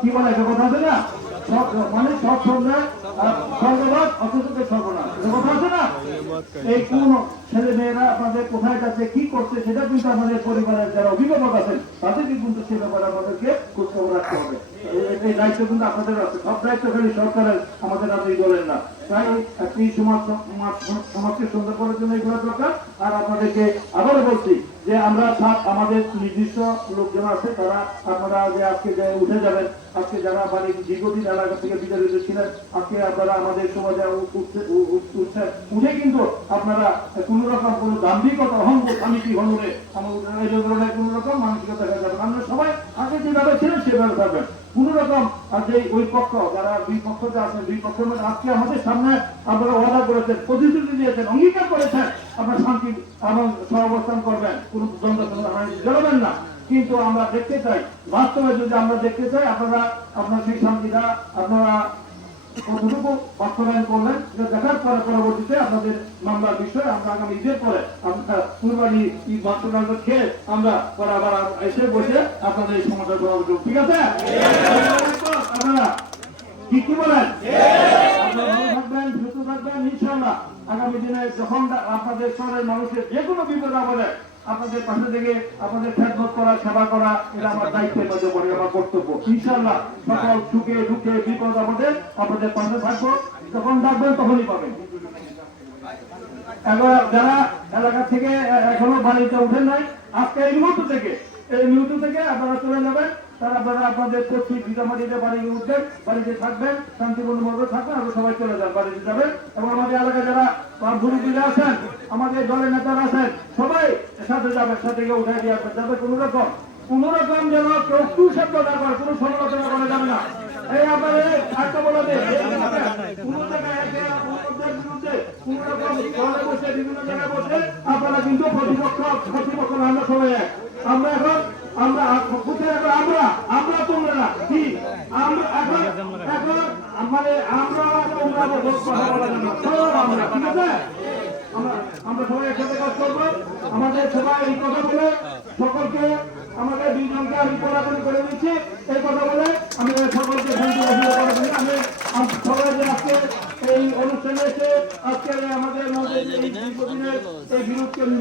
কি বলে একটা কথা আছে না, সব মানে সব সন্ধ্যায় সর্বনাশ অথচ সর্বনাশ, কথা আছে না। এই কোন ছেলে মেয়েরা আপনাদের কোথায় যাচ্ছে কি করছে সেটা কিন্তু আমাদের পরিবারের যারা অভিভাবক আছেন তাদেরকে কিন্তু সে ব্যাপারে আমাদেরকে খোঁজখবর রাখতে হবে। এই দায়িত্ব কিন্তু আপনাদের আছে, সব দায়িত্ব খালি সরকারের, আমাদের আপনি বলেন না। তাই একটি সমাজকে সুন্দর করার জন্য এগুলো দরকার। আর আপনাদেরকে আবারও বলছি যে আমরা আমাদের নির্দিষ্ট লোকজন আছে তারা, আপনারা যে আজকে যে উঠে যাবেন, আজকে যারা মানে দীর্ঘদিন এলাকা থেকে বিতাড়িত ছিলেন, আজকে আপনারা আমাদের সমাজে উঠছেন, উঠে কিন্তু আপনারা কোন রকম কোন দাম্ভিকতা অহংকার আমি কি হনুরে আমাদের কোন রকম মানসিকতা দেখা যাবে। আমরা সবাই আগে যেভাবে ছিলেন সেভাবে থাকবেন। কোন রকম যে ওই পক্ষ যারা দুই পক্ষতে আছেন, দুই পক্ষের মধ্যে আজকে আমাদের সামনে আপনারা ওয়াদা করেছেন, প্রতিশ্রুতি দিয়েছেন, অঙ্গীকার করেছেন আপনারা শান্তি এবং সহাবস্থান করবেন, কোন দ্বন্দ্ব জ্বালাবেন না। কিন্তু আমরা দেখতে চাই বাস্তবে, যদি আমরা দেখতে চাই আপনারা সেই শান্তিটা আপনারা কতটুকু বাস্তবায়ন করলেন সেটা দেখার পরে পরবর্তীতে আপনাদের মামলার বিষয়ে আমরা আগামী ঈদের পরে আমরা কুরবানি ঈদ বাস্তবায়ন খেয়ে আমরা পরে আবার এসে বসে আপনাদের এই সমাধান করা হবে। ঠিক আছে আপনারা কি বলেন? আপনারা ভালো থাকবেন, সুস্থ থাকবেন ইনশাআল্লাহ। আগামী দিনে যখন আপনাদের শহরের মানুষের যে কোনো বিপদ আপদে আপনাদের পাশে থেকে আপনাদের খেদমত করা, সেবা করা, এটা আমার দায়িত্বের মধ্যে পড়ে, আমার কর্তব্য। ইনশাআল্লাহ সকল সুখে দুঃখে বিপদ আপদে আপনাদের পাশে থাকবো, যখন ডাকবেন তখনই পাবেন। এবার যারা এলাকা থেকে এখনো বাড়িতে উঠেন নাই, আজকে এই মুহূর্ত থেকে আপনারা চলে যাবেন, তারা আপনারা আপনাদের প্রতি ভিটামাটিতে বাড়িতে উঠবেন, বাড়িতে থাকবেন, শান্তিপূর্ণভাবে থাকবেন, আমরা সবাই চলে যান, বাড়িতে যাবেন। এবং আমাদের এলাকায় যারা ভূমিপুরে আছেন, আমাদের দলের নেতারা আছেন, সবাই সাথে যাবেন, সাথে গিয়ে উঠে দিয়ে আসবেন, যাতে কোনো রকম যেন কেউ টু শব্দ না করে, কোনো সমালোচনা করা যাবে না। এই আপনাদের একটা বলে দেয় কোন জায়গায় বিরুদ্ধে কোন রকম দলে বসে বিভিন্ন জায়গায় বসে আপনারা কিন্তু প্রতিপক্ষ আমরা সবাই এক। আমরা এখন আমরা তোমরা না কি আমরা এখন মানে আমরা ঠিক আছে, আমরা সবাই একসাথে কাজ করবো। আমাদের সবাই এই কথা বলে সকলকে আমাদের দুইজনকে আমি পড়াশোনা করে দিচ্ছি, এই কথা বলে